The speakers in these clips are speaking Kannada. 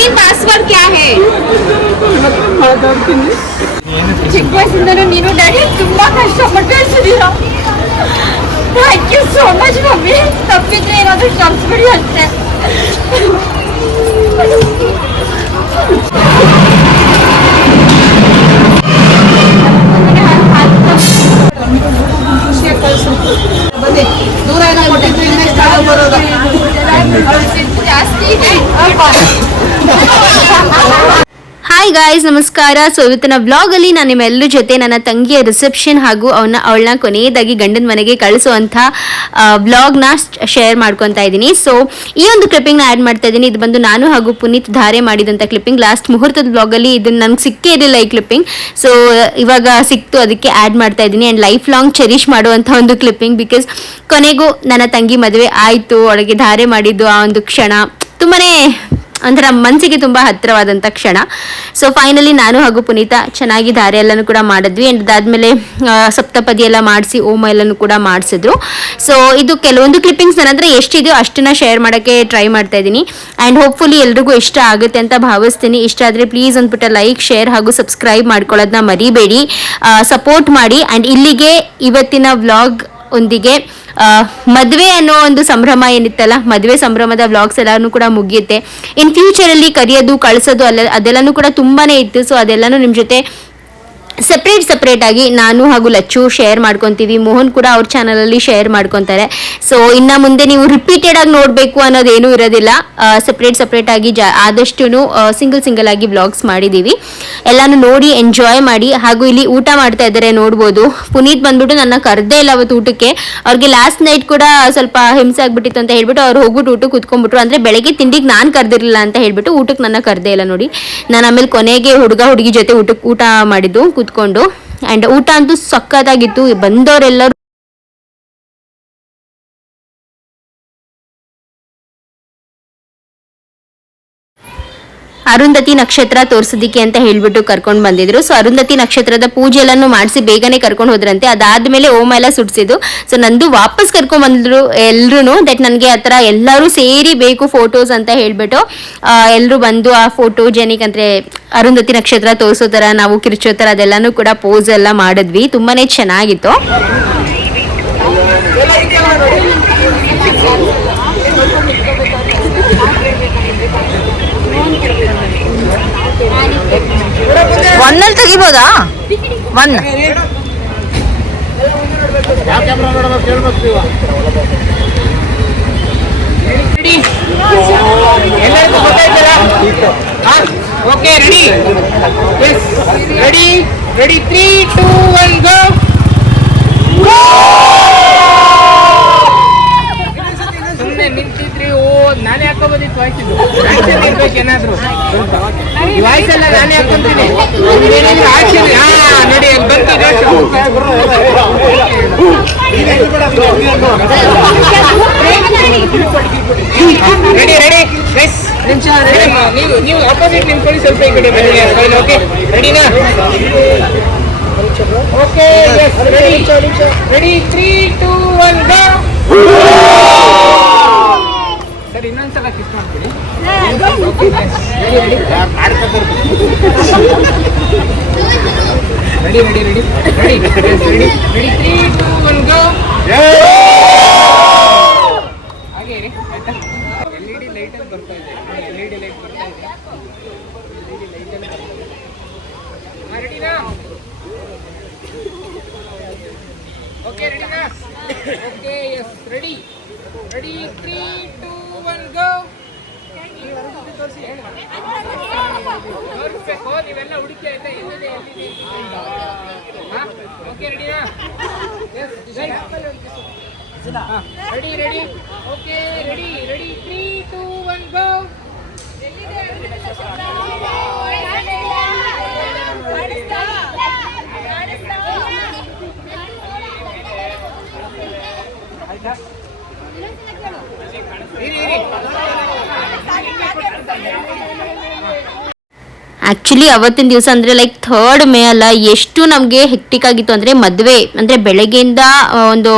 ಅಮೀನ್ ಪಾಸ್ವರ್ಡ್ ಕ್ಯಾ ಹೈ? ಚಿಕ್ಕ ವಯಸ್ಸಿಂದಲೂ ನೀನು ಡ್ಯಾಡಿ ತುಂಬಾ ಕಷ್ಟಪಟ್ಟು ಬೆಳೆಸಿದೀರಾ. Thank you so much mummy. ತಪ್ಪಿದ್ರೆ ಏನಾದರೂ ಕ್ಷಮಿಸ್ಬಿಡಿ ಅಷ್ಟೇ. ದೂರ ಎಲ್ಲ ಕೊಟ್ಟಿದ್ದು ಇನ್ನೆಷ್ಟು ಬರೋದು ಜಾಸ್ತಿ ಇದೆ. ಹಾಯ್ ಗಾಯ್ಸ್, ನಮಸ್ಕಾರ. ಸೊ ಇವತ್ತಿನ ವ್ಲಾಗ್ ಅಲ್ಲಿ ನಾನು ನಿಮ್ಮೆಲ್ಲರ ಜೊತೆ ನನ್ನ ತಂಗಿಯ ರಿಸೆಪ್ಷನ್ ಹಾಗೂ ಅವಳನ್ನ ಕೊನೆಯದಾಗಿ ಗಂಡನ ಮನೆಗೆ ಕಳಿಸುವಂಥ ವ್ಲಾಗ್ನ ಶೇರ್ ಮಾಡ್ಕೊತಾ ಇದ್ದೀನಿ. ಸೊ ಈ ಒಂದು ಕ್ಲಿಪ್ಪಿಂಗ್ನ ಆ್ಯಡ್ ಮಾಡ್ತಾ ಇದ್ದೀನಿ. ಇದು ಬಂದು ನಾನು ಹಾಗೂ ಪುನೀತ್ ಧಾರೆ ಮಾಡಿದಂಥ ಕ್ಲಿಪ್ಪಿಂಗ್. ಲಾಸ್ಟ್ ಮುಹೂರ್ತದ ವ್ಲಾಗಲ್ಲಿ ಇದನ್ನು ನನಗೆ ಸಿಕ್ಕೇ ಇರಲಿಲ್ಲ ಈ ಕ್ಲಿಪ್ಪಿಂಗ್. ಸೊ ಇವಾಗ ಸಿಕ್ತು, ಅದಕ್ಕೆ ಆ್ಯಡ್ ಮಾಡ್ತಾ ಇದ್ದೀನಿ. ಆ್ಯಂಡ್ ಲೈಫ್ ಲಾಂಗ್ ಚೆರಿಷ್ ಮಾಡುವಂಥ ಒಂದು ಕ್ಲಿಪ್ಪಿಂಗ್. ಬಿಕಾಸ್ ಕೊನೆಗೂ ನನ್ನ ತಂಗಿ ಮದುವೆ ಆಯಿತು, ಅವಳಿಗೆ ಧಾರೆ ಮಾಡಿದ್ದು ಆ ಒಂದು ಕ್ಷಣ ತುಂಬಾ ಒಂಥರ ಮನಸ್ಸಿಗೆ ತುಂಬ ಹತ್ತಿರವಾದಂಥ ಕ್ಷಣ. ಸೊ ಫೈನಲಿ ನಾನು ಹಾಗೂ ಪುನೀತ ಚೆನ್ನಾಗಿ ಧಾರೆ ಎಲ್ಲನೂ ಕೂಡ ಮಾಡಿದ್ವಿ. ಆ್ಯಂಡ್ ಅದಾದಮೇಲೆ ಸಪ್ತಪದಿ ಎಲ್ಲ ಮಾಡಿಸಿ ಹೋಮ ಎಲ್ಲನೂ ಕೂಡ ಮಾಡಿಸಿದ್ರು. ಸೊ ಇದು ಕೆಲವೊಂದು ಕ್ಲಿಪ್ಪಿಂಗ್ಸ್ ನನ್ನ ಹತ್ರ ಎಷ್ಟಿದೆಯೋ ಅಷ್ಟನ್ನು ಶೇರ್ ಮಾಡೋಕ್ಕೆ ಟ್ರೈ ಮಾಡ್ತಾ ಇದ್ದೀನಿ. ಆ್ಯಂಡ್ ಹೋಪ್ಫುಲಿ ಎಲ್ರಿಗೂ ಇಷ್ಟ ಆಗುತ್ತೆ ಅಂತ ಭಾವಿಸ್ತೀನಿ. ಇಷ್ಟ ಆದರೆ ಪ್ಲೀಸ್ ಅಂದ್ಬಿಟ್ಟು ಲೈಕ್, ಶೇರ್ ಹಾಗೂ ಸಬ್ಸ್ಕ್ರೈಬ್ ಮಾಡ್ಕೊಳ್ಳೋದನ್ನ ಮರಿಬೇಡಿ. ಸಪೋರ್ಟ್ ಮಾಡಿ. ಆ್ಯಂಡ್ ಇಲ್ಲಿಗೆ ಇವತ್ತಿನ ವ್ಲಾಗ್ ಒಂದಿಗೆ ಮದುವೆ ಅನ್ನೋ ಒಂದು ಸಂಭ್ರಮ ಏನಿತ್ತಲ್ಲ, ಮದುವೆ ಸಂಭ್ರಮದ ವ್ಲಾಗ್ಸ್ ಎಲ್ಲಾನು ಕೂಡ ಮುಗಿಯುತ್ತೆ. ಇನ್ ಫ್ಯೂಚರಲ್ಲಿ ಕರೆಯೋದು ಕಳಿಸೋದು ಅದೆಲ್ಲನೂ ಕೂಡ ತುಂಬಾ ಇತ್ತು. ಸೊ ಅದೆಲ್ಲನೂ ನಿಮ್ಮ ಜೊತೆ ಸಪ್ರೇಟ್ ಆಗಿ ನಾನು ಹಾಗೂ ಲಚ್ಚು ಶೇರ್ ಮಾಡ್ಕೊತೀವಿ. ಮೋಹನ್ ಕೂಡ ಅವ್ರ ಚಾನಲಲ್ಲಿ ಶೇರ್ ಮಾಡ್ಕೊತಾರೆ. ಸೊ ಇನ್ನು ಮುಂದೆ ನೀವು ರಿಪೀಟೆಡ್ ಆಗಿ ನೋಡಬೇಕು ಅನ್ನೋದೇನೂ ಇರೋದಿಲ್ಲ. ಸಪ್ರೇಟ್ ಆಗಿ ಆದಷ್ಟು ಸಿಂಗಲ್ ಆಗಿ ವ್ಲಾಗ್ಸ್ ಮಾಡಿದ್ದೀವಿ. ಎಲ್ಲಾನು ನೋಡಿ ಎಂಜಾಯ್ ಮಾಡಿ. ಹಾಗೂ ಇಲ್ಲಿ ಊಟ ಮಾಡ್ತಾ ಇದ್ದಾರೆ ನೋಡ್ಬೋದು. ಪುನೀತ್ ಬಂದ್ಬಿಟ್ಟು ನನ್ನ ಕರೆದೇ ಇಲ್ಲ ಅವತ್ತು ಊಟಕ್ಕೆ. ಅವ್ರಿಗೆ ಲಾಸ್ಟ್ ನೈಟ್ ಕೂಡ ಸ್ವಲ್ಪ ಹಿಂಸೆ ಆಗ್ಬಿಟ್ಟಿತ್ತು ಅಂತ ಹೇಳ್ಬಿಟ್ಟು ಅವ್ರು ಹೋಗ್ಬಿಟ್ಟು ಊಟಕ್ಕೆ ಕುತ್ಕೊಂಡ್ಬಿಟ್ರು. ಅಂದರೆ ಬೆಳಗ್ಗೆ ತಿಂಡಿಗೆ ನಾನು ಕರೆದಿರಲಿಲ್ಲ ಅಂತ ಹೇಳ್ಬಿಟ್ಟು ಊಟಕ್ಕೆ ನನ್ನ ಕರೆದೇ ಇಲ್ಲ ನೋಡಿ. ನಾನು ಆಮೇಲೆ ಕೊನೆಗೆ ಹುಡುಗಿ ಜೊತೆ ಊಟ ಮಾಡಿದ್ದು ಕೂತ್ಕೊಂಡು. ಆ್ಯಂಡ್ ಊಟ ಅಂತೂ ಸಕ್ಕತ್ತಾಗಿತ್ತು. ಬಂದವರೆಲ್ಲರೂ ಅರುಂಧತಿ ನಕ್ಷತ್ರ ತೋರಿಸೋದಿಕ್ಕೆ ಅಂತ ಹೇಳ್ಬಿಟ್ಟು ಕರ್ಕೊಂಡು ಬಂದಿದ್ರು. ಸೊ ಅರುಂಧತಿ ನಕ್ಷತ್ರದ ಪೂಜೆ ಎಲ್ಲಾನು ಮಾಡಿಸಿ ಬೇಗನೆ ಕರ್ಕೊಂಡು ಹೋದ್ರಂತೆ. ಅದಾದ್ಮೇಲೆ ಹೋಮ ಎಲ್ಲ ಸುಡಿಸಿದ್ದು. ಸೊ ನಂದು ವಾಪಸ್ ಕರ್ಕೊಂಡ್ ಬಂದ್ರು ಎಲ್ರು. ದಟ್ ನನಗೆ ಆ ಥರ ಎಲ್ಲರೂ ಸೇರಿ ಬೇಕು ಫೋಟೋಸ್ ಅಂತ ಹೇಳ್ಬಿಟ್ಟು ಎಲ್ಲರೂ ಬಂದು ಆ ಫೋಟೋ ಜನಿಕ್ ಅಂದರೆ ಅರುಂಧತಿ ನಕ್ಷತ್ರ ತೋರಿಸೋ ಥರ, ನಾವು ಕಿರ್ಚೋ ಥರ ಅದೆಲ್ಲನೂ ಕೂಡ ಪೋಸ್ ಎಲ್ಲ ಮಾಡಿದ್ವಿ. ತುಂಬಾನೇ ಚೆನ್ನಾಗಿತ್ತು. ಒನ್ನಲ್ಲಿ ತೆಗಿಬೋದಾ? One okay, ready? Yes, ready 3, 2, 1 go. ಸುಮ್ಮನೆ ನಿಂತಿದ್ರಿ. ನಾನೇ ಹಾಕೋಬೋದಿತ್ತು ವಾಯ್ಸ್. ಇದು ಆಕ್ಷನ್ ಇರ್ಬೇಕು ಏನಾದ್ರು. ಈ ವಾಯ್ಸ್ ಎಲ್ಲ ನಾನೇ ಹಾಕೊಂತೀನಿ. ಆಕ್ಷನ್ ನೋಡಿ ಅಲ್ಲಿ ಬಂತು. Ready yes. ನೀವು ಆಪೋಸಿಟ್ ನಿಂತ್ಕೊಳ್ಳಿ, ಸ್ವಲ್ಪ ಈ ಕಡೆ ಬನ್ನಿ. ಓಕೆ, ರೆಡಿನಾ? ಓಕೆ, ಎಸ್, ರೆಡಿ 3, 2, 1 ಗೋ. ಸರ್ ಇನ್ನೊಂದ್ಸಲ ಕಿಸ್ ಮಾಡ್ತೀನಿ. ರೆಡಿ 3, 2, 1 ಗೋ. ಹಾಗೆ ಇರಿ ಆಯ್ತಾ? LED ಲೈಟ್ ಅಲ್ಲಿ ಬರ್ತಾ ಇದೆ. LED ಲೈಟ್ ಬರ್ತಾ ಇದೆ. ರೆಡಿನಾ? ಓಕೆ, ರೆಡಿನಾ? ಓಕೆ, ಎಸ್, ರೆಡಿ 3, 2, 1 ಗೋ. ತೋರಿಸ್ಬೇಕು, ನೀವೆಲ್ಲ ಹುಡುಕಿ ಆಯ್ತಾ? ಎಲ್ಲಿದೆ? ಓಕೆ, ರೆಡಿನಾ? ಎಸ್, ರೆಡಿ ಓಕೆ, ರೆಡಿ 3, 2, 1 ಗೋ. ಆಯ್ತಾ? ಆ್ಯಕ್ಚುಲಿ ಅವತ್ತಿನ ದಿವಸ ಅಂದರೆ ಲೈಕ್ 3rd ಮೇ ಅಲ್ಲ, ಎಷ್ಟು ನಮಗೆ ಹೆಕ್ಟಿಕ್ ಆಗಿತ್ತು ಅಂದರೆ ಮದುವೆ ಅಂದರೆ ಬೆಳಗ್ಗೆಯಿಂದ ಒಂದು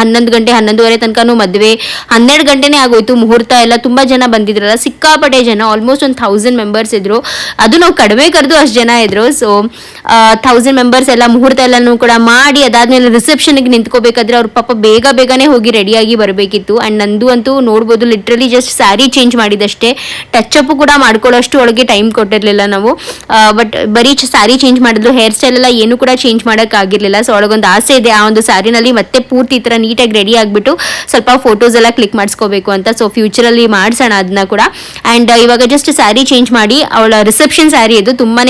11 ಗಂಟೆ 11:30 ತನಕನೂ ಮದುವೆ, 12 ಗಂಟೆನೇ ಆಗೋಯ್ತು. ಮುಹೂರ್ತ ಎಲ್ಲ ತುಂಬ ಜನ ಬಂದಿದ್ರಲ್ಲ, ಸಿಕ್ಕಾಪಟ್ಟೆ ಜನ, ಆಲ್ಮೋಸ್ಟ್ ಒಂದು 1000 ಮೆಂಬರ್ಸ್ ಇದ್ರು. ಅದು ನಾವು ಕಡಿಮೆ ಕರೆದು ಅಷ್ಟು ಜನ ಇದ್ರು. ಸೊ 1000 ಮೆಂಬರ್ಸ್ ಎಲ್ಲ ಮುಹೂರ್ತ ಎಲ್ಲನೂ ಕೂಡ ಮಾಡಿ ಅದಾದ್ಮೇಲೆ ರಿಸೆಪ್ಷನ್ಗೆ ನಿಂತ್ಕೋಬೇಕಾದ್ರೆ ಅವ್ರು ಪಾಪ ಬೇಗನೆ ಹೋಗಿ ರೆಡಿಯಾಗಿ ಬರಬೇಕಿತ್ತು. ಆ್ಯಂಡ್ ನಂದು ಅಂತೂ ನೋಡ್ಬೋದು ಲಿಟ್ರಲಿ ಜಸ್ಟ್ ಸ್ಯಾರಿ ಚೇಂಜ್ ಮಾಡಿದಷ್ಟೇ, ಟಚ್ ಅಪ್ ಕೂಡ ಮಾಡ್ಕೊಳ್ಳೋಷ್ಟು ಒಳಗೆ ಟೈಮ್ ಕೊಟ್ಟಿರಲಿಲ್ಲ ನಾವು. ಬಟ್ ಬರೀ ಸ್ಯಾರಿ ಚೇಂಜ್ ಮಾಡಿದ್ಲು, ಹೇರ್ ಸ್ಟೈಲ್ ಎಲ್ಲ ಏನು ಕೂಡ ಚೇಂಜ್ ಮಾಡೋಕ್ಕಾಗಿರಲಿಲ್ಲ. ಸೊ ಒಳಗೊಂದು ಆಸೆ ಇದೆ, ಆ ಒಂದು ಸ್ಯಾರಿನಲ್ಲಿ ಮತ್ತೆ ಪೂರ್ತಿ ಈ ಥರ ನೀಟಾಗಿ ರೆಡಿ ಆಗಿಬಿಟ್ಟು ಸ್ವಲ್ಪ ಫೋಟೋಸ್ ಎಲ್ಲ ಕ್ಲಿಕ್ ಮಾಡಿಸ್ಕೋಬೇಕು ಅಂತ. ಸೊ ಫ್ಯೂಚರಲ್ಲಿ ಮಾಡಿಸೋಣ ಅದನ್ನ ಕೂಡ. ಆ್ಯಂಡ್ ಇವಾಗ ಜಸ್ಟ್ ಸ್ಯಾರಿ ಚೇಂಜ್ ಮಾಡಿ, ಅವಳ ರಿಸೆಪ್ಷನ್ ಸ್ಯಾರಿ ಇದು ತುಂಬಾ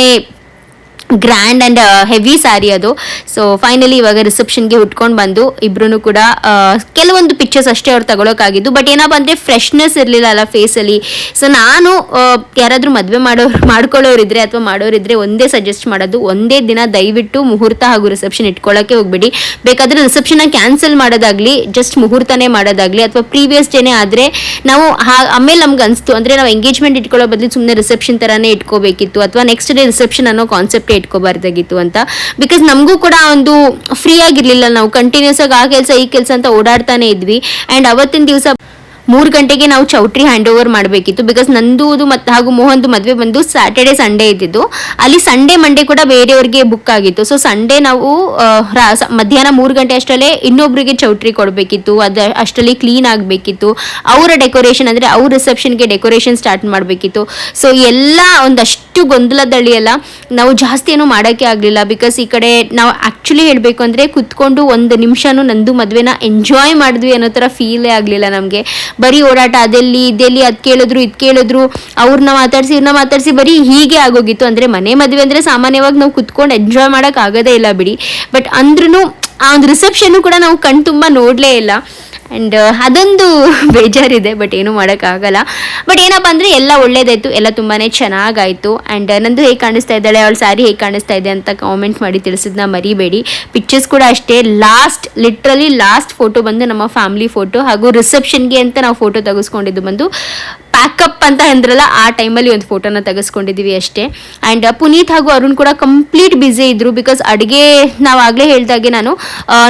ಗ್ರ್ಯಾಂಡ್ ಆ್ಯಂಡ್ ಹೆವಿ ಸ್ಯಾರಿ ಅದು. ಸೊ ಫೈನಲಿ ಇವಾಗ ರಿಸೆಪ್ಷನ್ಗೆ ಉಟ್ಕೊಂಡು ಬಂದು ಇಬ್ರು ಕೂಡ ಕೆಲವೊಂದು ಪಿಕ್ಚರ್ಸ್ ಅಷ್ಟೇ ಅವ್ರು ತಗೊಳಕ್ಕಾಗಿದ್ದು. ಬಟ್ ಏನಪ್ಪ ಅಂದರೆ ಫ್ರೆಶ್ನೆಸ್ ಇರಲಿಲ್ಲ ಅಲ್ಲ ಫೇಸಲ್ಲಿ. ಸೊ ನಾನು ಯಾರಾದರೂ ಮದುವೆ ಮಾಡ್ಕೊಳ್ಳೋರಿದ್ರೆ ಅಥವಾ ಮಾಡೋರಿದ್ರೆ ಒಂದೇ ಸಜೆಸ್ಟ್ ಮಾಡೋದು, ಒಂದೇ ದಿನ ದಯವಿಟ್ಟು ಮುಹೂರ್ತ ಹಾಗೂ ರಿಸೆಪ್ಷನ್ ಇಟ್ಕೊಳ್ಳೋಕ್ಕೆ ಹೋಗ್ಬೇಡಿ. ಬೇಕಾದರೆ ರಿಸೆಪ್ಷನ್ನ ಕ್ಯಾನ್ಸಲ್ ಮಾಡೋದಾಗಲಿ, ಜಸ್ಟ್ ಮುಹೂರ್ತನೇ ಮಾಡೋದಾಗಲಿ, ಅಥವಾ ಪ್ರೀವಿಯಸ್ ಡೇನೇ ಆದರೆ ನಾವು ಆಮೇಲೆ ನಮ್ಗೆ ಅನಿಸ್ತು ಅಂದರೆ ನಾವು ಎಂಗೇಜ್ಮೆಂಟ್ ಇಟ್ಕೊಳ್ಳೋ ಬದಲು ಸುಮ್ಮನೆ ರಿಸೆಪ್ಷನ್ ಥರನೇ ಇಟ್ಕೋಬೇಕಿತ್ತು, ಅಥವಾ ನೆಕ್ಸ್ಟ್ ಡೇ ರಿಸೆಪ್ಷನ್ ಅನ್ನೋ ಕಾನ್ಸೆಪ್ಟ್ ಇಟ್ಕೋಬಾರ್ದಾಗಿತ್ತು ಅಂತ. ಬಿಕಾಸ್ ನಮಗೂ ಕೂಡ ಒಂದು ಫ್ರೀ ಆಗಿರ್ಲಿಲ್ಲ, ನಾವು ಕಂಟಿನ್ಯೂಸ್ ಆಗಿ ಆ ಕೆಲಸ ಈ ಕೆಲಸ ಅಂತ ಓಡಾಡ್ತಾನೆ ಇದ್ವಿ. ಆ್ಯಂಡ್ ಅವತ್ತಿನ ದಿವಸ 3 ಗಂಟೆಗೆ ನಾವು ಚೌಟ್ರಿ ಹ್ಯಾಂಡ್ ಓವರ್ ಮಾಡಬೇಕಿತ್ತು. ಬಿಕಾಸ್ ನಂದು ಮತ್ತು ಹಾಗೂ ಮೋಹನ್ದು ಮದುವೆ ಬಂದು ಸ್ಯಾಟರ್ಡೆ ಸಂಡೇ ಇದ್ದಿದ್ದು, ಅಲ್ಲಿ ಸಂಡೇ ಮಂಡೇ ಕೂಡ ಬೇರೆಯವ್ರಿಗೆ ಬುಕ್ ಆಗಿತ್ತು. ಸೊ ಸಂಡೇ ನಾವು ಮಧ್ಯಾಹ್ನ 3 ಗಂಟೆ ಅಷ್ಟರಲ್ಲೇ ಇನ್ನೊಬ್ರಿಗೆ ಚೌಟ್ರಿ ಕೊಡಬೇಕಿತ್ತು, ಅದು ಅಷ್ಟರಲ್ಲಿ ಕ್ಲೀನ್ ಆಗಬೇಕಿತ್ತು. ಅವರ ಡೆಕೋರೇಷನ್ ಅಂದರೆ ಅವ್ರ ರಿಸೆಪ್ಷನ್ಗೆ ಡೆಕೋರೇಷನ್ ಸ್ಟಾರ್ಟ್ ಮಾಡಬೇಕಿತ್ತು. ಸೊ ಎಲ್ಲ ಒಂದಷ್ಟು ಗೊಂದಲದಳ್ಳಿ ಎಲ್ಲ ನಾವು ಜಾಸ್ತಿ ಏನೂ ಮಾಡೋಕ್ಕೆ ಆಗಲಿಲ್ಲ. ಬಿಕಾಸ್ ಈ ಕಡೆ ನಾವು ಆ್ಯಕ್ಚುಲಿ ಹೇಳಬೇಕು ಅಂದರೆ ಕುತ್ಕೊಂಡು 1 ನಿಮಿಷನೂ ನಂದು ಮದುವೆನ ಎಂಜಾಯ್ ಮಾಡಿದ್ವಿ ಅನ್ನೋ ಥರ ಫೀಲೇ ಆಗಲಿಲ್ಲ ನಮಗೆ. ಬರೀ ಓಡಾಟ, ಅದೆಲ್ಲಿ ಇದೆಲ್ಲಿ, ಅದು ಕೇಳಿದ್ರು ಇದು ಕೇಳಿದ್ರು, ಇವ್ರನ್ನ ಮಾತಾಡಿಸಿ ಬರೀ ಹೀಗೆ ಆಗೋಗಿತ್ತು. ಅಂದರೆ ಮನೆ ಮದುವೆ ಅಂದರೆ ಸಾಮಾನ್ಯವಾಗಿ ನಾವು ಕುತ್ಕೊಂಡು ಎಂಜಾಯ್ ಮಾಡೋಕೆ ಆಗೋದೇ ಇಲ್ಲ ಬಿಡಿ. ಬಟ್ ಅಂದ್ರೂ ಆ ಒಂದು ರಿಸೆಪ್ಷನ್ನು ಕೂಡ ನಾವು ಕಣ್ ತುಂಬ ನೋಡಲೇ ಇಲ್ಲ. ಆ್ಯಂಡ್ ಅದೊಂದು ಬೇಜಾರಿದೆ, ಬಟ್ ಏನೂ ಮಾಡೋಕ್ಕಾಗಲ್ಲ. ಬಟ್ ಏನಪ್ಪ ಅಂದರೆ ಎಲ್ಲ ಒಳ್ಳೇದಾಯಿತು, ಎಲ್ಲ ತುಂಬಾ ಚೆನ್ನಾಗಾಯಿತು. ಆ್ಯಂಡ್ ನಂದು ಹೇಗೆ ಕಾಣಿಸ್ತಾ ಇದ್ದಾಳೆ, ಅವಳ ಸ್ಯಾರಿ ಹೇಗೆ ಕಾಣಿಸ್ತಾ ಇದೆ ಅಂತ ಕಾಮೆಂಟ್ ಮಾಡಿ ತಿಳಿಸಿದ್ನ ಮರಿಬೇಡಿ. ಪಿಕ್ಚರ್ಸ್ ಕೂಡ ಅಷ್ಟೇ, ಲಿಟ್ರಲಿ ಲಾಸ್ಟ್ ಫೋಟೋ ಬಂದು ನಮ್ಮ ಫ್ಯಾಮಿಲಿ ಫೋಟೋ, ಹಾಗೂ ರಿಸೆಪ್ಷನ್ಗೆ ಅಂತ ನಾವು ಫೋಟೋ ತೆಗೆಸ್ಕೊಂಡಿದ್ದು ಬಂದು ಪ್ಯಾಕಪ್ ಅಂತ ಅಂದ್ರಲ್ಲ, ಆ ಟೈಮಲ್ಲಿ ಒಂದು ಫೋಟೋನ ತೆಗೆಸ್ಕೊಂಡಿದ್ದೀವಿ ಅಷ್ಟೇ. ಆ್ಯಂಡ್ ಪುನೀತ್ ಹಾಗೂ ಅರುಣ್ ಕೂಡ ಕಂಪ್ಲೀಟ್ ಬ್ಯುಸಿ ಇದ್ದರು. ಬಿಕಾಸ್ ಅಡುಗೆ ನಾವು ಆಗಲೇ ಹೇಳಿದಾಗೆ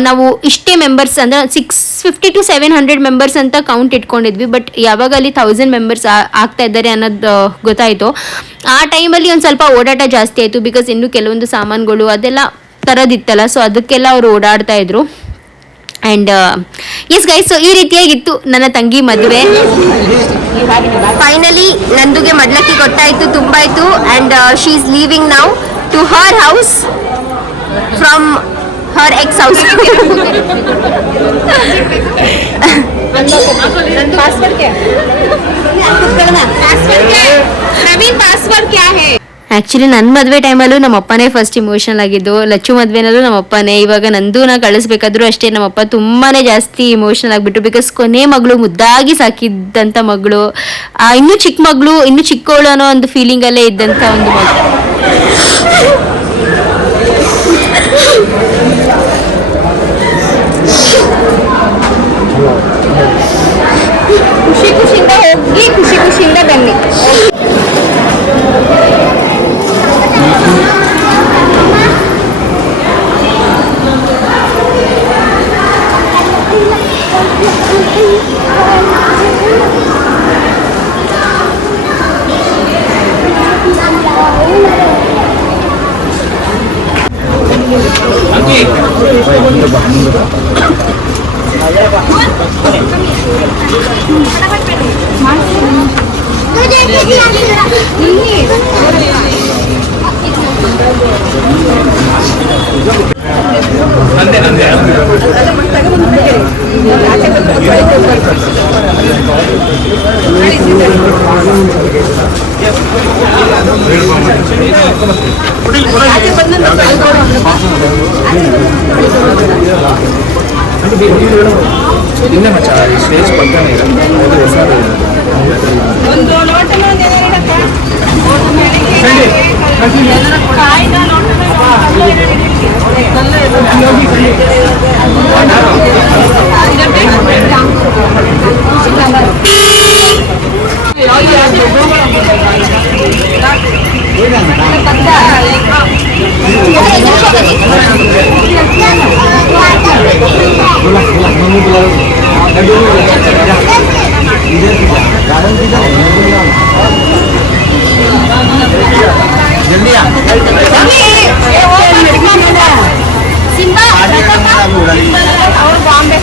ನಾವು ಇಷ್ಟೇ ಮೆಂಬರ್ಸ್ ಅಂದರೆ 650 to 700 ಮೆಂಬರ್ಸ್ ಅಂತ ಕೌಂಟ್ ಇಟ್ಕೊಂಡಿದ್ವಿ. ಬಟ್ ಯಾವಾಗ ಅಲ್ಲಿ 1000 ಮೆಂಬರ್ಸ್ ಆಗ್ತಾ ಇದ್ದಾರೆ ಅನ್ನೋದು ಗೊತ್ತಾಯಿತು, ಆ ಟೈಮಲ್ಲಿ ಒಂದು ಸ್ವಲ್ಪ ಓಡಾಟ ಜಾಸ್ತಿ ಆಯಿತು. ಬಿಕಾಸ್ ಇನ್ನೂ ಕೆಲವೊಂದು ಸಾಮಾನುಗಳು ಅದೆಲ್ಲ ತರೋದಿತ್ತಲ್ಲ, ಸೊ ಅದಕ್ಕೆಲ್ಲ ಅವರು ಓಡಾಡ್ತಾ ಇದ್ರು. ಆ್ಯಂಡ್ ಎಸ್ ಗೈಸ್, ಸೊ ಈ ರೀತಿಯಾಗಿತ್ತು ನನ್ನ ತಂಗಿ ಮದುವೆ. ಫೈನಲಿ ನಂದುಗೆ ಮಡ್ಲಕ್ಕಿ ಕೊಟ್ಟಾಯಿತು, ತುಂಬಾಯಿತು. And she is leaving now to her house from her ex house. Actually ನನ್ನ ಮದುವೆ ಟೈಮಲ್ಲೂ ನಮ್ಮಪ್ಪನೇ ಫಸ್ಟ್ ಇಮೋಷನಲ್ ಆಗಿದ್ದು, ಲಚ್ಚು ಮದುವೆನಲ್ಲೂ ನಮ್ಮಪ್ಪನೇ. ಇವಾಗ ನಂದು ನಾ ಕಳಿಸ್ಬೇಕಾದ್ರೂ ಅಷ್ಟೇ, ನಮ್ಮಪ್ಪ ತುಂಬಾ ಜಾಸ್ತಿ ಇಮೋಷನಲ್ ಆಗಿಬಿಟ್ಟು. ಬಿಕಾಸ್ ಕೊನೆ ಮಗಳು, ಮುದ್ದಾಗಿ ಸಾಕಿದ್ದಂಥ ಮಗಳು, ಇನ್ನೂ ಚಿಕ್ಕ ಮಗಳು, ಇನ್ನೂ ಚಿಕ್ಕವಳು ಅನ್ನೋ ಒಂದು ಫೀಲಿಂಗಲ್ಲೇ ಇದ್ದಂಥ ಒಂದು ಮಗಳು. ಖುಷಿಯಿಂದ ಹೋಗಿ ಖುಷಿಯಿಂದ ಬನ್ನಿ. ಇಲ್ಲೇ ಮಚ್ಚ ಸ್ಟೇಜ್ ಪಕ್ಕನೇ ಸಿಂಬಾ ಅವ್ರು ಬಾಂಬೆ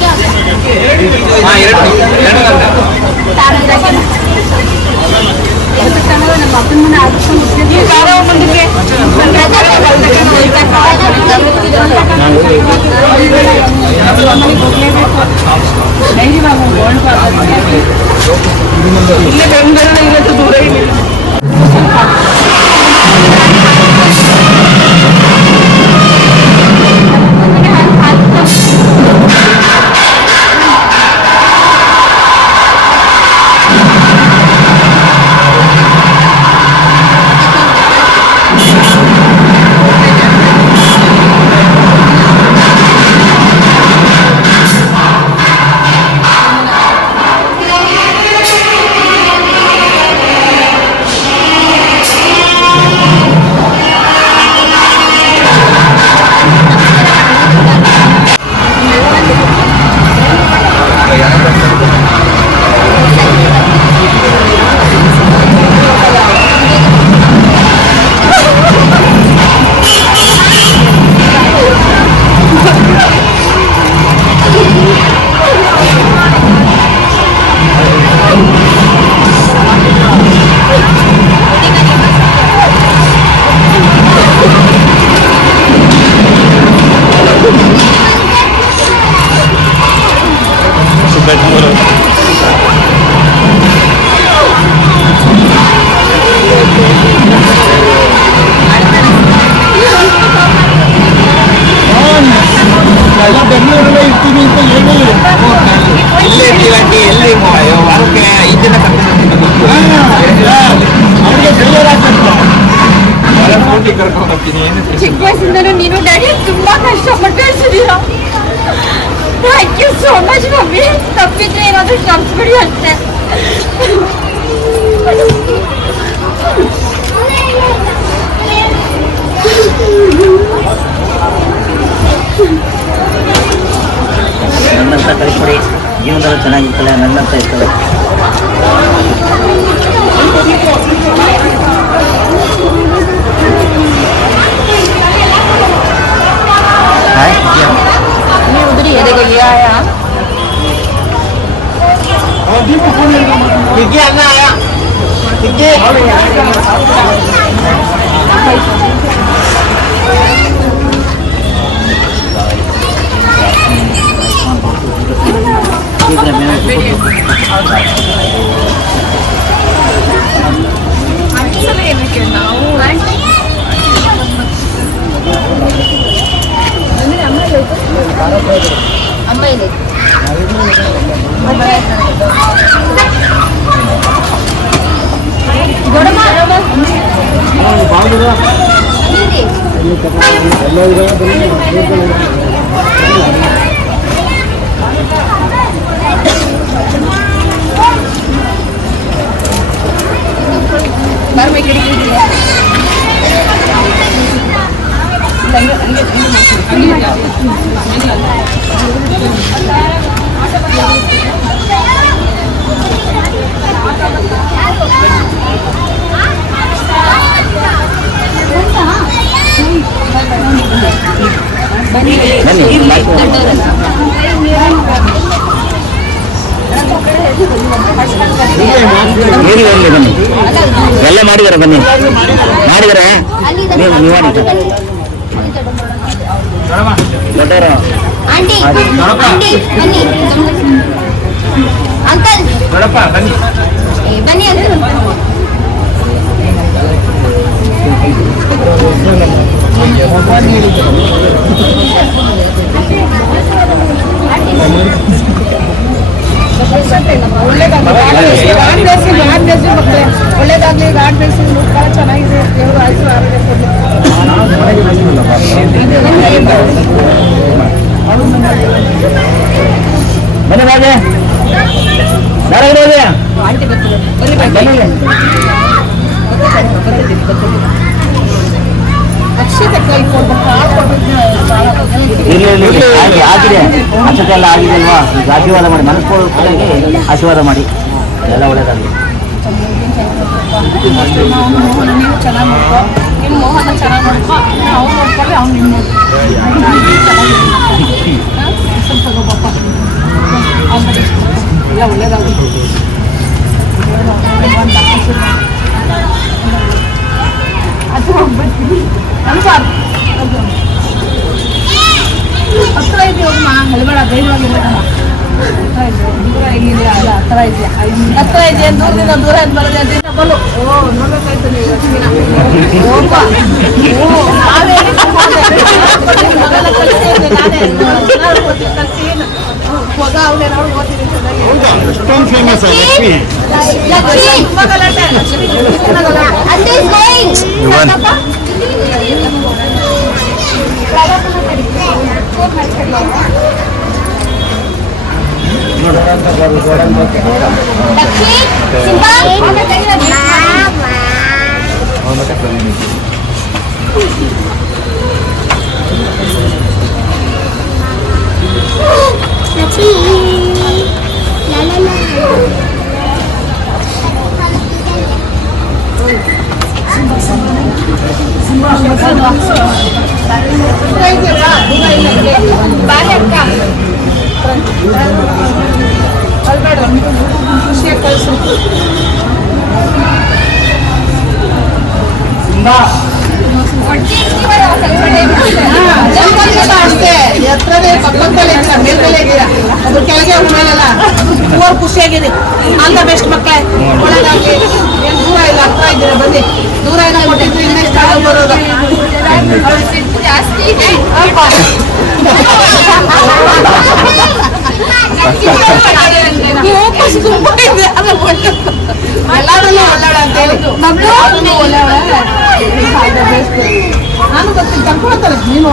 ನಮ್ಮ ಅಪ್ಪನ ಮನೆ ಮುಂದಕ್ಕೆ ಇಲ್ಲೇ ಬೆಂಗಳೂರು ಇವತ್ತು ದೂರ ಇದೆ. ಬೆಂಗಳೂರಲ್ಲೇ ಇರ್ತೀನಿ ಅಂತ ಎಲ್ಲೇ ಇರ್ತೀರಂಟಿ ಎಲ್ಲಿ ವಾರಕ್ಕೆ 5 ದಿನ ಕರ್ಕೊಂಡು ಹೋಗ್ತೀನಿ. ಚಿಕ್ಕ ವಯಸ್ಸಿಂದನೂ ನೀನು ಡ್ಯಾಡಿ ತುಂಬಾ ಕಷ್ಟಪಟ್ಟು ಬೆಳೆಸಿದೀರಾ. Thank you so much mummy. ತಪ್ಪಿದ್ರೆ ಏನಾದರೂ ಕ್ಷಮಿಸ್ಬಿಡಿ ಅಷ್ಟೇ. ನನ್ನಂತ ಕಲಿಸ್ಕೊಡಿ, ಜೀವನದಲ್ಲಿ ಚೆನ್ನಾಗಿರ್ತಲ್ಲ, ನನ್ನಂತ ಇರ್ತದೆ. ಅಮ್ಮ ಇದೆ ಬನ್ನಿ, ಎಲ್ಲ ಮಾಡಿದಾರ, ಬನ್ನಿ ಮಾಡಿದಾರ, ನೀವು ದೊಡ್ಡವರು ಆಂಟಿ ಆಂಟಿ ಬನ್ನಿ ಅಂಕಲ್ ಬನ್ನಿ ಬನ್ನಿ ಅಂಕಲ್. ಒಳ್ಳೇದಾಗ್ಲಿ, ಗಾಡ್ ಬೆಳೆಸಿ ಬಹಳ ಚೆನ್ನಾಗಿದೆ. ದೇವರು ಆಯ್ತು ಆರೋಗ್ಯ ಕೊಡಲಿ. ಬನ್ನಿ ಬಾಜೆ, ಆಂಟಿ ಬರ್ತಾರೆ. ಇಲ್ಲಿ ಆಗಿದೆ ಅಕ್ಷತೆ ಎಲ್ಲ ಆಗಿದೆ ಅಲ್ವಾ? ಈಗ ಆಶೀರ್ವಾದ ಮಾಡಿ ಮನಸ್ಕೊಳ್ಳೋಕೆ ಆಶೀರ್ವಾದ ಮಾಡಿ ಎಲ್ಲ ಒಳ್ಳೇದಾಗಲಿ. ನೀವು ಚೆನ್ನಾಗಿ ನೋಡ್ಕೊ, ನಿಮ್ಮ ಮೋಹನ ಚೆನ್ನಾಗಿ ನೋಡ್ಕೊ, ಅವ್ನು ನೋಡ್ಕೊಳ್ಳಿ, ಅವ್ನು ನಿಮ್ಮ ಸ್ವಲ್ಪ ತಗೋಬಪ್ಪ, ಎಲ್ಲ ಒಳ್ಳೇದಾಗಲಿ. ಅದು ಹೋಗ್ಬಿಡ್ತೀನಿ ನಮ್ಗೆ ಹತ್ರ ಇದೆಯಾ ಹೋಗಮ್ಮ, ಹೇಳ್ಬೇಡ, ಧೈರ್ಯವಾಗಿರೋದಮ್ಮ. ದೂರ ಹೆಂಗಿದೆ ಅಲ್ಲ, ಹತ್ರ ಇದೆಯಾ? ಹತ್ರ ಇದೆಯಾ? ದೂರದಿಂದ ದೂರ ಅಂತ ಬರೋದೇ ಅದರಿಂದ ಬಲು. ಓ ನೋಡ್ಬೇಕಾಯ್ತು ನೀವು ಲಕ್ಷ್ಮಿನ. ಹೋಗ್ಬ. ಓ ನಾವೇ ಮಗನ ಕಳಿಸಿದ್ದೆ ನಾನೇ. ಚೆನ್ನಾಗಿ ಓದ್ತೀನಿ ಕಲ್ಸೀನು. ಮಗ ಅವನೇ ನೋಡಿ ಓದ್ತೀನಿ ಚೆನ್ನಾಗಿ. ಲಕ್ಷ್ಮಿ ತುಂಬ ಗಲಾಟೆ. ಲಕ್ಷ್ಮಿ ಖುಷಿಯಾಗಿದೆ. ಆಲ್ ದ ಬೆಸ್ಟ್ ಮಕ್ಕಳೇ, ಒಳ್ಳೆದಾಗಲಿ. ಏನು ದೂರ ಇಲ್ಲ, ಹತ್ರ ಇದ್ದೀರಾ, ಬನ್ನಿ. ದೂರ ಇಲ್ಲ ಕೊಟ್ಟಿದ್ರು ಇನ್ನೆಷ್ಟು ಆಗ ಬರೋದು ಜಾಸ್ತಿ. ಎಲ್ಲಾರಲ್ಲೂ ಒಳ್ಳೆಯ ಅಂತ ಹೇಳಿ ನಾನು ಗೊತ್ತಿಲ್ಲ, ಕರ್ಕೊಳ್ತಾರೆ ನೀನು.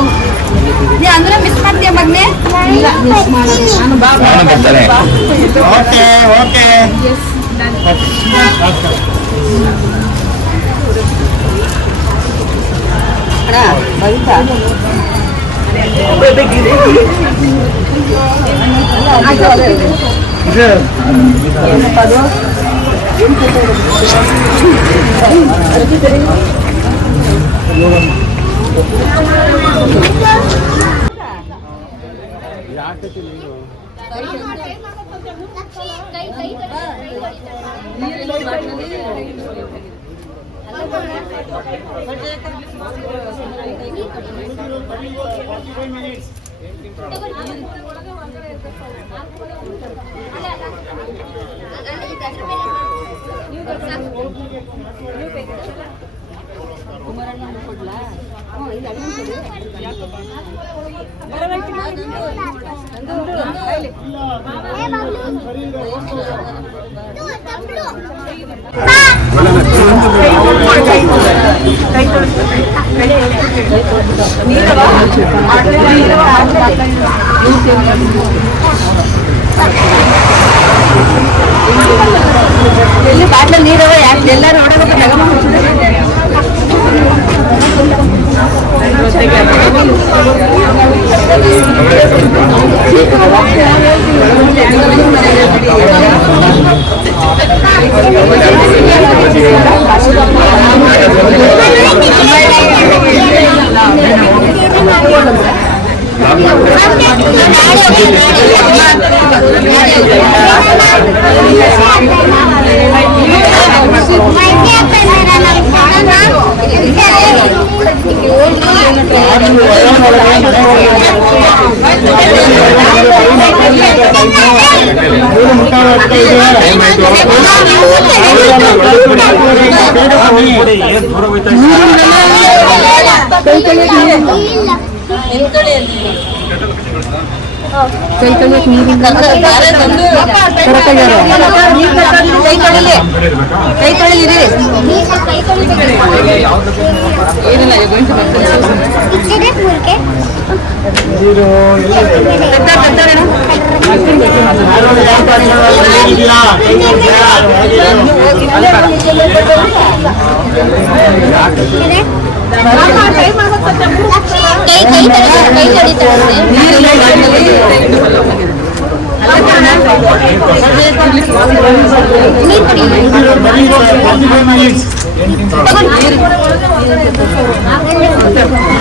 ನೀ ಅಂದ್ರೆ ಮಿಸ್ ಮಾಡ್ತೀಯ ಮಗ್ನೆ? ಇಲ್ಲ ಮಿಸ್ ಮಾಡಲ್ಲ ನಾನು. ಬಾ ಓಕೆ ಓಕೆ ಎಲ್ಲಿ ಬಾಟ್ಲ ನೀರವ ಯಾಕೆ ಎಲ್ಲರೂ ಕೈ ತೊಳೆಯಕ್ಕೆ ನೀರಿಂದ ಕೈ ತೊಳಿಲಿರಿ ಏನಿಲ್ಲ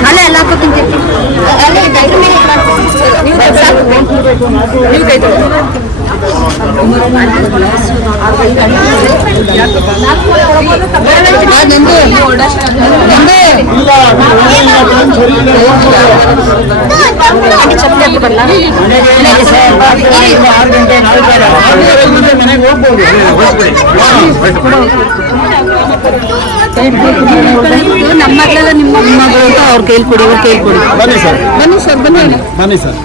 ಅಲ್ಲೇ ಎಲ್ಲ ಹಾಕೋತೀನಿ ನೀವು ಕೈ ಚಪ್ಪಲಿ ಬರಲ್ಲ ಮನೆಗೆ ಹೋಗ್ಬೋದು. ನಮ್ಮ ಮಕ್ಕಳೆಲ್ಲ ನಿಮ್ಮ ಮಗಳು ಅಂತ ಅವ್ರ ಕೈಲಿ ಕೊಡಿ, ಅವ್ರ ಕೈಲಿ ಕೊಡಿ. ಬನ್ನಿ ಸರ್, ಬನ್ನಿ ಸರ್, ಬನ್ನಿ ಬನ್ನಿ ಸರ್.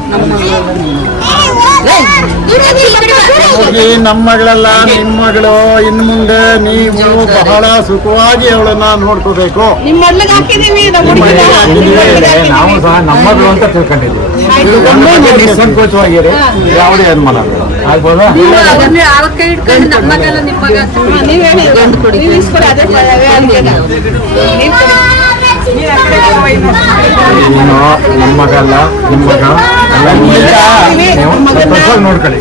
ಹೋಗಿ ನಮ್ಮ ಮಗಳೆಲ್ಲ ನಿಮ್ಮ ಮಗಳು. ಇನ್ನು ಮುಂದೆ ನೀವು ಬಹಳ ಸುಖವಾಗಿ ಅವಳನ್ನ ನೋಡ್ಕೋಬೇಕು. ನಾವು ಸಹ ನಮ್ಮ ಮಗಳು ಅಂತ ತಿಳ್ಕೊಂಡಿದ್ದೀವಿ. ನಿಸ್ಸಂಕೋಚವಾಗಿರಿ, ಯಾವುದೇ ಅನುಮಾನ ಆಗ್ಬೋದಾ? ಕೈ ಇಟ್ಕೊಂಡು ನಮ್ಮ ಮಗಲ್ಲ ನಿಮ್ಮ ಮಗ ಗಂಡು ಕೊಡಿ. ನೀನು ನಮ್ಮ ಮಗ ಅಲ್ಲ, ನಿಮ್ಮ ಮಗ ನೋಡ್ಕೊಳ್ಳಿ.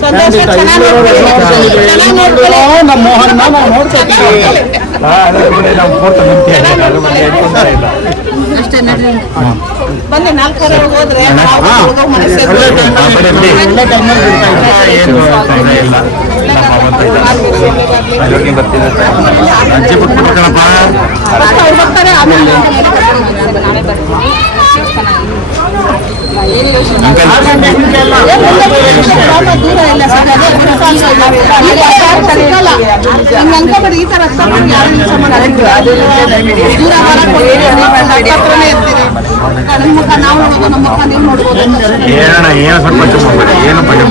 ನಮ್ಮ ಮೋಹನ್ ನಾವು ನೋಡ್ಕೊತೀವಿ. ನಾವು ಫೋಟೋ ಅಷ್ಟೇ ನಡ್ರಿ. ಬಂದು 4 ಹೋದ್ರೆ ಈ ತರ ನಾವು ನೋಡೋದು, ನಮ್ಮ ಮಕ್ಕ ನೀವು ನೋಡ್ಬೋದು. ಏನು ಸಂಕೋಚ ಮಾಡಬೇಡಿ, ಏನು ಭಯ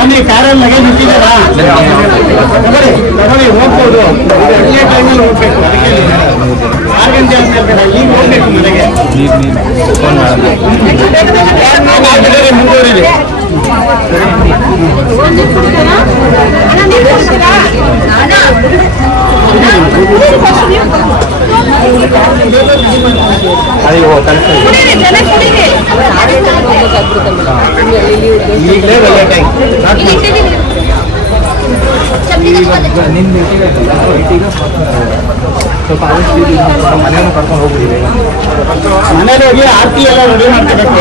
ಬನ್ನಿ. ಕಾರಲ್ಲಿ ಲಗೇಜ್ ಇಟ್ಟಿದ್ದಾರಾ? ತಗೊಳ್ಳಿ, ಹೋಗ್ಬೋದು. ಒಳ್ಳೆ ಟೈಮಲ್ಲಿ ಹೋಗ್ಬೇಕು. ಅದಕ್ಕೆ 6 ಗಂಟೆ ಆದ್ಮೇಲೆ ಈಗ ಹೋಗ್ಬೇಕು ಮನೆಗೆ. ಮುಂದುವರಿದೆ. ಅಯ್ಯೋ ಈಗಲೇ ಒಳ್ಳೆ ಟೈಮ್. ಸ್ವಲ್ಪ ಮನೆಯನ್ನು ಕರ್ಕೊಂಡು ಹೋಗ್ಬಿಟ್ಟಿದೆ. ಮನೇಲಿ ಹೋಗಿ ಆರತಿ ಎಲ್ಲ ರೆಡಿ ಮಾಡ್ಕೋಬೇಕು.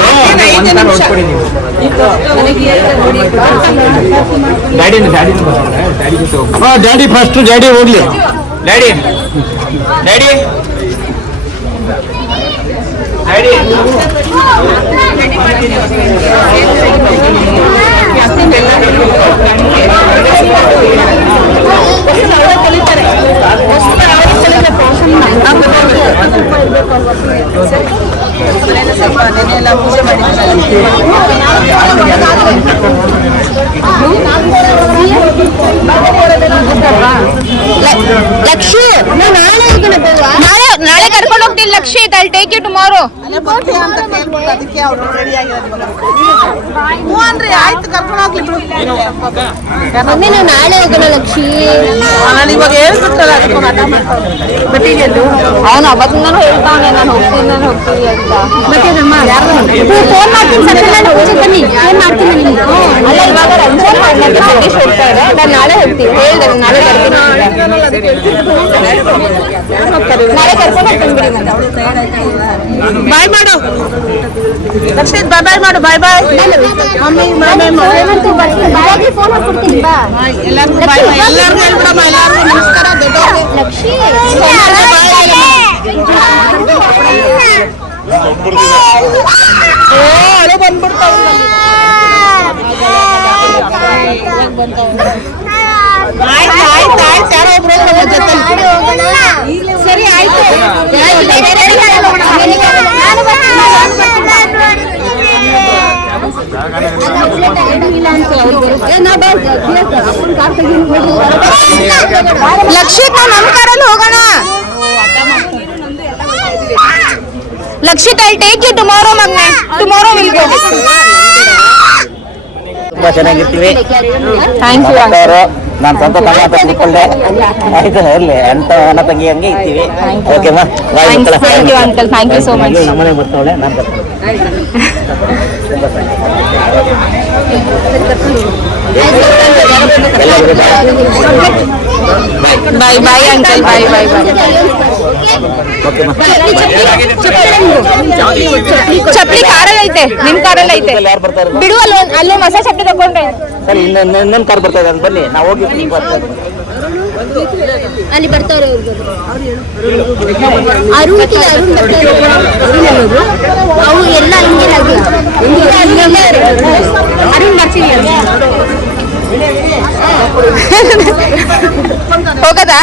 ಡ್ಯಾಡಿ ಫಸ್ಟ್ ಡ್ಯಾಡಿ ಹೋಗ್ಲಿ. ಡ್ಯಾಡಿ ಡ್ಯಾಡಿ ಡ್ಯಾಡಿ ಸ್ವಲ್ಪ ನೆನೆಲ್ಲ ಪೂಜೆ ಮಾಡಿದ್ದೀವಿ. ಲಕ್ಷ್ಮಿ, ನಾಳೆ ಕರ್ಕೊಂಡು ಹೋಗ್ತೀನಿ. Lakshmi, I take you tomorrow. ಅದಕ್ಕೆ ಅವರು ರೆಡಿ ಆಗಿರೋದು. ಆಯ್ತು, ಕರ್ಕೊಂಡು ಹೋಗ್ಲಿ ಬಿಡು. ನಾವು ನಾಳೆ ಹೋಗೋಣ ಲಕ್ಷ್ಮಿ. ನಾನು ಇವಾಗ ಹೇಳ್ಬಿಟ್ಟಲ್ಲ, ಅದಕ್ಕೆ ಮಾತಾ ಮಾಡ್ತಾರೆ. ಅವನು ಅವತ್ತಿಂದನೂ ಹೇಳ್ತಾವನೆ ನಾನು ಹೋಗ್ತೀನಿ ಅಂತ. ಫೋನ್ ಮಾಡ್ತೀನಿ ಸರ್, ಬನ್ನಿ ಫೋನ್ ಮಾಡ್ತೀನಿ ನಿಮ್ಗೆ. ಅಲ್ಲ, ಇವಾಗ ರಂಜಾನ್ ಜಗದೀಶ್ ಹೋಗ್ತಾರೆ. ನಾನು ನಾಳೆ ಹೋಗ್ತೀನಿ ಹೇಳ್ದೆ, ನಾಳೆ ಬರ್ತೀನಿ. ನಾಳೆ ಕರ್ಕೊಂಡು ಹೋಗ್ತೀನಿ ಬಿಡಿ. ಬಾಯ್ ಮಾಡು ಲಕ್ಷ್ಮೀ, ಬಾಯ್ ಬಾಯ್ ಮಾಡು. ಬಾಯ್ ಬಾಯ್ ಮಮ್ಮಿ, ಬಾಯ್ ಬಾಯ್ ಮಾಡು. ಫೋನ್ ಮಾಡ್ಕೊಡ್ತೀನಿ ಬಾ. ಎಲ್ಲರಿಗೂ ಬಾಯ್ ಬಾಯ್. ಎಲ್ಲರಿಗೂ ಹೇಳ್ಬಿಡಮ್ಮ. ಎಲ್ಲರಿಗೂ ನಮಸ್ಕಾರ. ದೊಡ್ಡವ್ರಿಗೆ ಲಕ್ಷ್ಮಿ ಅಳೆ ಬಂದ್ಬಿಡ್ತಾವ. ಆಯ್ತು ಆಯ್ತು ಆಯ್ತು, ಯಾರೋ ಒಬ್ರು ನಮ್ಮ ಜೊತೆ. ಸರಿ ಆಯ್ತು. ಲಕ್ಷಿತ್, ನಮ್ಮ ಕಾರಲ್ಲಿ ಹೋಗೋಣ. Lakshith, I take you tomorrow ಮಗ್ನೆ. Tomorrow will go. ತುಂಬಾ ಚೆನ್ನಾಗಿರ್ತೀವಿ. ಥ್ಯಾಂಕ್ ಯು ಅವರು ನಾನು ಸ್ವಂತ ತಮ್ಮ ಅಂತ ತಿಳ್ಕೊಂಡೆ. ಆಯ್ತು ಇರ್ಲಿ ಅಂತ ಅಣ್ಣ ತಂಗಿ ಹಂಗೆ ಇರ್ತೀವಿ. ಓಕೆನಾ? Thank you uncle, thank you so much. ನಮ್ಮನೆ ಬರ್ತಾವಳೆ, ನಾನು ಬರ್ತೀನಿ. Bye bye uncle, bye bye bye. ಚಪ್ಪಲಿ ಕಾರಲ್ಲಿ ಐತೆ, ನಿಮ್ ಕಾರಲ್ಲಿ ಐತೆ. ಯಾರು ಬರ್ತಾರೆ ಬಿಡು, ಅಲ್ಲೇ ಹೊಸ ಚಪ್ಪಲಿ ತಗೊಂಡ್ರೆ. ಸರಿ, ಇನ್ನೊಂದು ಕಾರ್ ಬರ್ತಾ ಇದೆ, ಬನ್ನಿ ನಾವು ಹೋಗಿ ಅಲ್ಲಿ ಬರ್ತಾವ್ರೆ ಅವು ಎಲ್ಲ ಹಿಂಗೆ ಅರುಣ್ ಬರ್ತೀನಿ. ಹೋಗದಾ?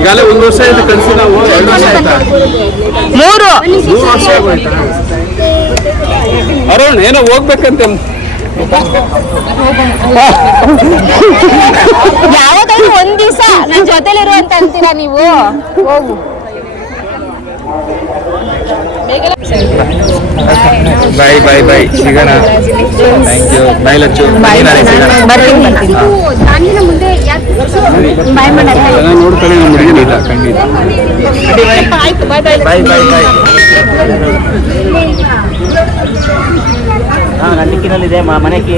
ಈಗಾಗಲೇ 1 ವರ್ಷ ಆಯ್ತು ಕಳ್ಸಿ, ನಾವು 2 ವರ್ಷ ಆಯ್ತಾ? 3 ವರ್ಷ ಆಗೋಯ್ತಾ? ಅರುಣ್ ಏನೋ ಹೋಗ್ಬೇಕಂತೆ. ಯಾವ್ದಾದ್ರು ಒಂದ್ ದಿವಸ ನನ್ ಜೊತೆಲಿರು ಅಂತ ಅಂತೀರಾ ನೀವು? ಹೋಗು. ಬಾಯ್ ಬಾಯ್ ಬಾಯ್, ಸಿಗೋಣ. Thank you. ಬಾಯ್ ಲಚ್ಚು. ಬರ್ತೀನಿ. ನೋಡ್ಕೊಳ್ಳಿ, ನಮ್ಮ ಹುಡುಗಿ ಇಲ್ಲ ಖಂಡಿತ. ಬಾಯ್ ಬಾಯ್ ಬಾಯ್. ಹಾಂ, ನನ್ನ ಡಿಕ್ಕಿನಲ್ಲಿದೆ ಮನೆ ಕೀ.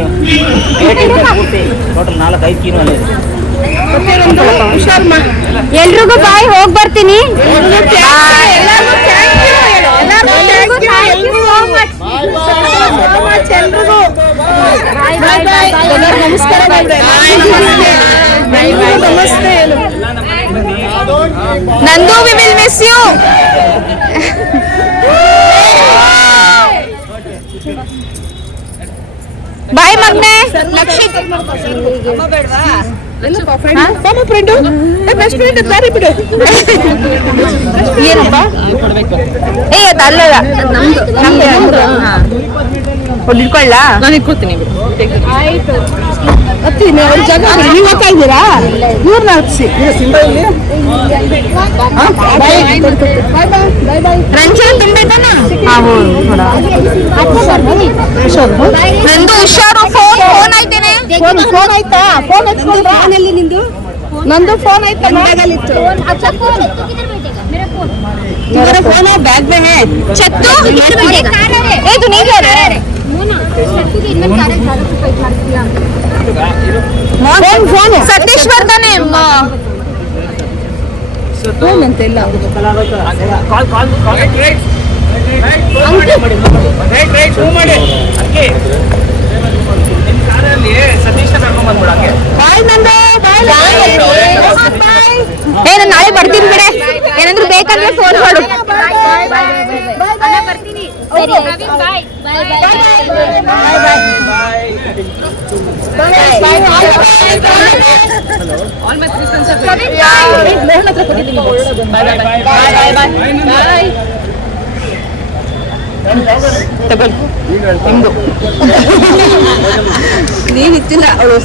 ಪೂರ್ತಿ ಟೋಟಲ್ 4-5 ಕೀನು ಅಲ್ಲೇ ಇದೆ. ಎಲ್ರಿಗೂ ಬಾಯ್, ಹೋಗ್ ಬರ್ತೀನಿ. ನಂದು, ವಿ ವಿಲ್ ಮಿಸ್ ಯು. ಬಾಯ್ ಮಗ್ನೆ. ಲಕ್ಷಿತ್ ಏನಪ್ಪ? ಏ ಅಲ್ಲಲ್ಲ, ನಮ್ದು ಇಟ್ಕೊಳ್ಳ. ನಾನು ಇಟ್ಕೊಳ್ತೀನಿ. ನೀವು ಹೋಗ್ತಾ ಇದ್ದೀರಾ? ಇವ್ರನ್ನ ಹಚ್ಚಿಸಿ. ರಂಜನ್ ತುಂಬೇತಾನ? ನಂದು ಹುಷಾರು. ಫೋನ್ ಐತೇನೆ. ಫೋನ್ ಆಯ್ತಾ? ಫೋನ್ ಹಚ್ಕೊಂಡ್ರಾ? ನಿಂದು ನಂದು ಫೋನ್ ಆಯ್ತಾ? मेरा फोन है बैग में है. चत्तू ए तू नहीं जा रहा है? फोन सतीश वर्धने फोन ಅಂತೆಲ್ಲ ನಾನು ನಾಳೆ ಬರ್ತೀನಿ ಬಿಡೆ. ಏನಾದ್ರು ಬೇಕಂದ್ರೆ ಫೋನ್ ಮಾಡು. ನೀವಿತ್ತಿಲ್ಲ ಅವಳು